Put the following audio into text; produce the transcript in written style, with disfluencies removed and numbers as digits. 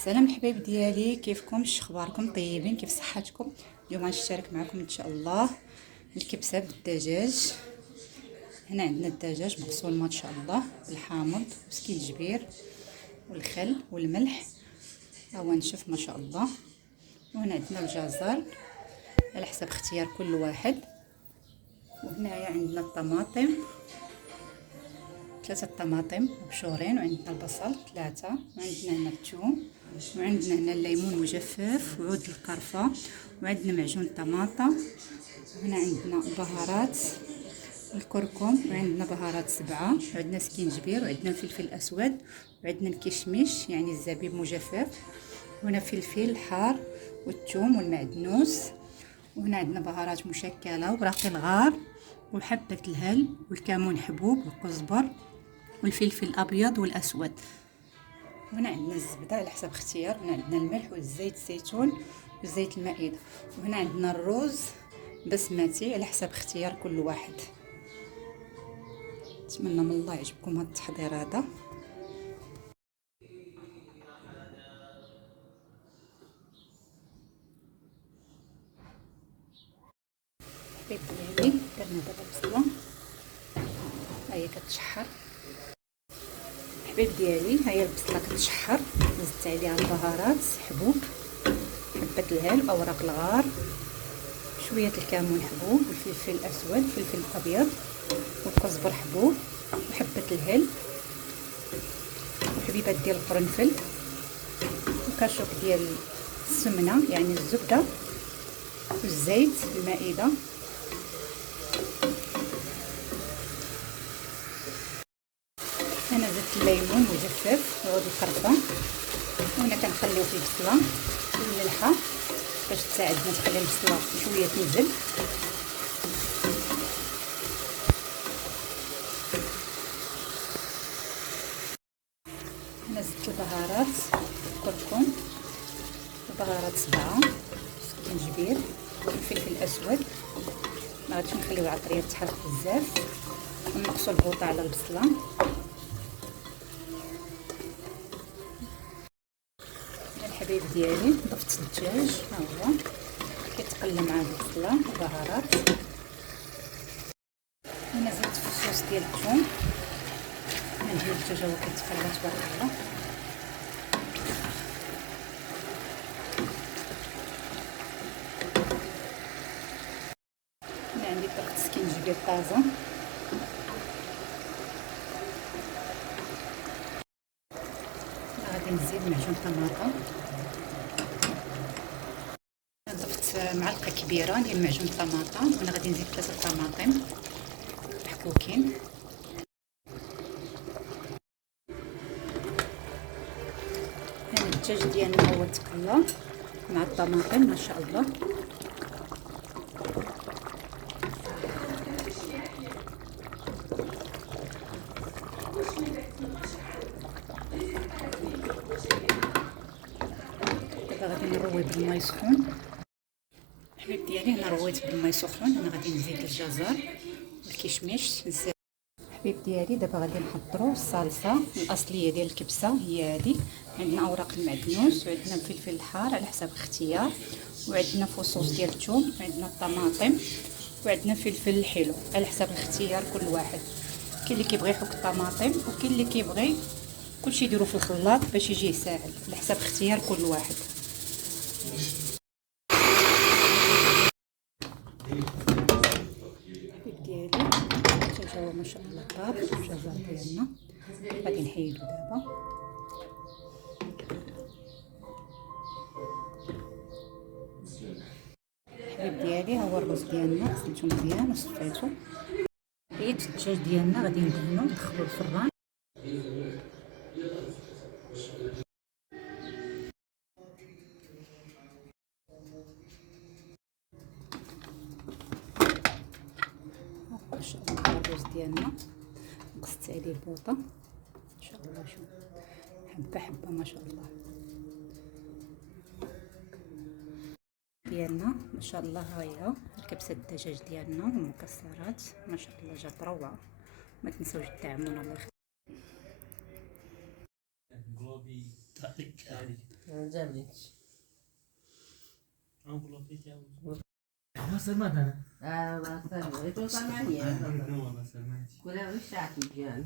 السلام الحبايب ديالي، كيفكم؟ اخباركم؟ طيبين؟ كيف صحتكم؟ اليوم غنشارك معكم ان شاء الله الكبسه بالدجاج. هنا عندنا الدجاج مغسول ما شاء الله بالحامض والسكينجبير والخل والملح، هو نشف ما شاء الله. وهنا عندنا الجزر على حسب اختيار كل واحد. وهنايا عندنا الطماطم، 3 طماطم مبشورين، وعندنا البصل 3، وعندنا هنا الثوم، وعندنا هنا الليمون مجفف وعود القرفة، وعندنا معجون طماطة، وهنا عندنا بهارات الكركم، وعندنا بهارات 7، وعندنا سكينجبير، وعندنا الفلفل الأسود، وعندنا الكشمش يعني الزبيب مجفف، وهنا فلفل حار والثوم والمعدنوس، وهنا عندنا بهارات مشكلة وبراقي الغار وحبة الهل والكمون حبوب والكزبر والفلفل الابيض والاسود. وهنا عندنا الزبده على حسب اختيار، وهنا عندنا الملح والزيت الزيتون وزيت المائده، وهنا عندنا الرز بسمتي على حسب اختيار كل واحد. نتمنى من الله يعجبكم هذا التحضير هذا. الحبيب ديالي درنا دابا البصله، ها هي كتشحر. الحبيب ديالي ها هي البصله كتشحر، زدت عليها البهارات حبوب، حبه الهل واوراق الغار، شويه الكمون حبوب والفلفل الاسود والفلفل الابيض والكزبر حبوب وحبه الهل وحبيبات ديال القرنفل وكاشوك ديال السمنه يعني الزبده والزيت المائده. انا زدت الليمون مجفف وعود القرفه، وهنا كنخليو فيه البصله والملحه باش تساعدنا تخلي البصله شويه تنزل. هنا زدت البهارات الكركم البهارات 7، السكينجبير والفلفل الاسود. ما غاديش نخليو العطريه تحرق بزاف، ونقصوا البوطه على البصله. الحبيب ديالي ضفت الدجاج، ها هو كيتقلى مع البصله والبهارات. هنا زدت في الصوص ديال الثوم، ندير الدجاج هو كيتقلى تبارك الله. هنا عندي طرق سكينجبير طازه، غادي نزيد معجون طماطم، ضفت معلقه كبيره ديال معجون الطماطم، وانا غادي نزيد 3 طماطم محكوكين. هنا الدجاج ديالنا هو تقلى مع الطماطم ما شاء الله. دابا غادي نروي بالماء سخون. الحبيب ديالي هنا رويت بالماء سخون، انا غادي نزيد الجزر والكشمش الزيت. الحبيب ديالي دابا غادي نحضروا الصلصه الاصليه ديال الكبسه، هي هذه. عندنا اوراق المعدنوس، وعندنا الفلفل الحار على حسب الاختيار، وعندنا فصوص ديال الثوم، وعندنا الطماطم، وعندنا فلفل الحلو على حسب الاختيار كل واحد. كاين اللي كيبغي يحك الطماطم، وكاين اللي كيبغي كلشي يديرو في الخلاط باش يجيه ساهل على حسب اختيار كل واحد. الحبيب ديالي الدجاج هو ما شاء الله طاب، الجزر ديالنا غادي نحيدو دابا. الحبيب ديالي ها هو الرز ديالنا، غسلتو مزيان وصفيتو. حيت الدجاج ديالنا غادي ندهنو ندخلو الفران. ما شاء الله الرز ديالنا قصت عليه البوطه ان شاء الله، شوف حبه حبه ما شاء الله ديالنا ما شاء الله. ها هي الكبسه الدجاج ديالنا والمكسرات ما شاء الله جات روعه. ما تنساوش تدعمونا الله يخليكم. جابلك ما سلمان أنا ما سلمان توصل معي كلها وش ساعتي جان